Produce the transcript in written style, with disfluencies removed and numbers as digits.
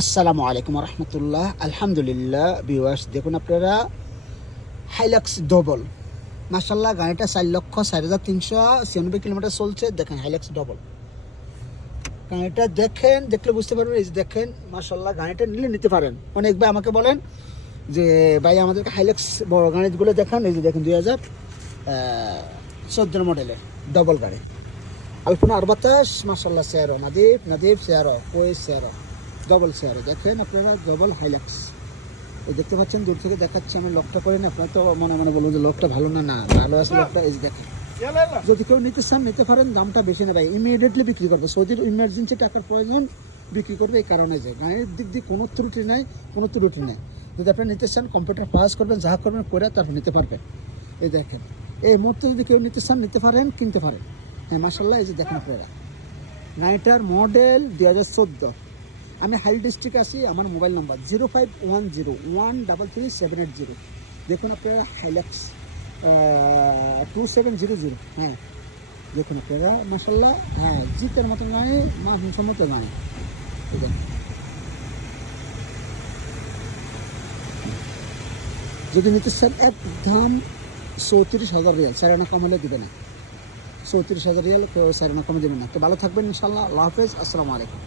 আসসালামু আলাইকুম রহমতুল্লাহ। আলহামদুলিল্লাহ ভিউয়ার্স, দেখুন আপনারা হাইলাক্স ডবল, মাশাল্লাহ গাড়িটা 4,04,396 কিলোমিটার চলছে। দেখেন হাইলাক্স ডবল গাড়িটা, দেখেন দেখলে বুঝতে পারবেন। এই যে দেখেন মাশাল্লাহ, গাড়িটা নিলে নিতে পারেন। অনেকবার আমাকে বলেন যে ভাই আমাদেরকে হাইলাক্স বড় গাড়িগুলো দেখান। এই যে দেখেন 2014 মডেলের ডবল গাড়ি, আলপনা 24 মাশাল্লাহ, চেয়ারো নাদিব চেয়ারো কোয়েস চেয়ারো ডবল চেয়ারো। দেখেন আপনারা ডবল হাইলাক্স, এই দেখতে পাচ্ছেন, দূর থেকে দেখাচ্ছি আমি। লকটা করেন, আপনারা তো মনে মনে বলবো যে লকটা ভালো না ভালো আছে লকটা। এই যে দেখেন, যদি কেউ নিতে চান নিতে পারেন, দামটা বেশি নেবে, ইমিডিয়েটলি বিক্রি করবে। সৌদির ইমার্জেন্সি টাকার প্রয়োজন, বিক্রি করবে। এই কারণে যে গাড়ির দিক দিয়ে কোনো ত্রুটি নাই, যদি আপনারা নিতে চান কম্পিউটার পাস করবেন, যা করবেন করে তারপর নিতে পারবেন। এই দেখেন, এই মুহূর্তে যদি কেউ নিতে চান নিতে পারেন, কিনতে পারেন। হ্যাঁ মাশাল্লাহ, এই যে দেখেন আপনারা গাড়িটার মডেল 2014। আমি হাইল ডিস্ট্রিক্ট আছি। আমার মোবাইল নম্বর 0510133780। দেখুন আপনারা হাইলাক্স 2700। হ্যাঁ দেখুন আপনারা মাশাল্লাহ, হ্যাঁ জিতের মতো গাড়ি, মানসম্মত গাড়ি। যদি নিতে চান একদম 34,000 রিয়াল, 4 আনা কম হলে দেবে না। 34,000 রিয়াল কেউ 4 আনা কমে দেবে না। তো ভালো থাকবেন ইনশাল্লাহ। আল্লাহ হাফেজ, আসসালামু আলাইকুম।